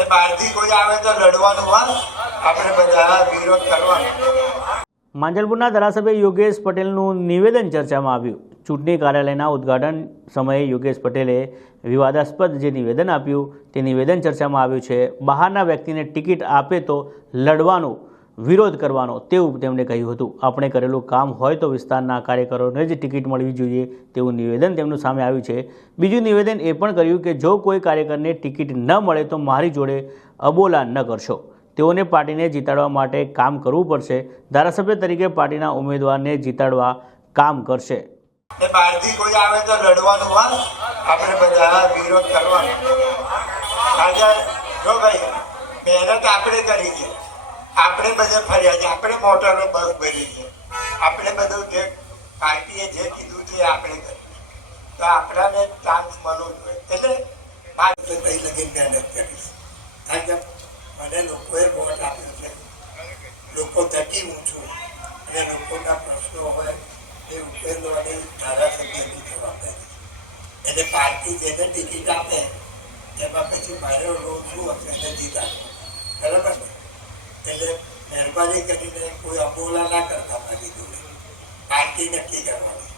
એ બહારથી કોઈ આવે તો લડવાનું હોય, આપણે બધા વિરોધ કરવાનો. માંજલપુરના ધારાસભ્ય યોગેશ પટેલનું નિવેદન ચર્ચામાં આવ્યું. ચૂંટણી કાર્યાલયના ઉદ્ઘાટન સમયે યોગેશ પટેલે વિવાદાસ્પદ જે નિવેદન આપ્યું તે નિવેદન ચર્ચામાં આવ્યું છે. બહારના વ્યક્તિને ટિકિટ આપે તો લડવાનો, વિરોધ કરવાનો તેવું તેમણે કહ્યું હતું. આપણે કરેલું કામ હોય તો વિસ્તારના કાર્યકરોને જ ટિકિટ મળવી જોઈએ તેવું નિવેદન તેમનું સામે આવ્યું છે. બીજું નિવેદન એ પણ કર્યું કે જો કોઈ કાર્યકરને ટિકિટ ન મળે તો મારી જોડે અબોલા ન કરશો. તેઓને પાર્ટીને જીતાડવા માટે કામ કરવું પડશે. ધારાસભ્ય તરીકે પાર્ટીના ઉમેદવારને જીતાડવા કામ કરશે. એ બહારથી કોઈ આવે તો લડવાનું હોય, આપણે બધા વિરોધ કરવાનો. આજે જો ભાઈ મહેનત આપણે કરી છે, આપણે બધે ફર્યા છે, આપણે મોટરો બસ ભરી છે, આપણે બધું જે પાર્ટીએ જે કીધું છે આપણે કર્યું, તો આપણાને ચાન્સ મળવો જોઈએ. એટલે પાંચ લગી મહેનત કરીશ. કારણ કે મને લોકોએ વોટ આપ્યો છે, લોકો થકી હું છું, અને લોકોના પ્રશ્નો હોય એ ઉકેલવાની ધારાસભ્યની જવાબદારી. એટલે પાર્ટી જેને ટિકિટ આપે એમાં પછી મારો રોલ શું હશે એને જીતાડો, બરાબર ને? એટલે મહેરબાની કરીને કોઈ અબોલા ના કરતા મારી જોડે, પાર્ટી નક્કી કરવાની.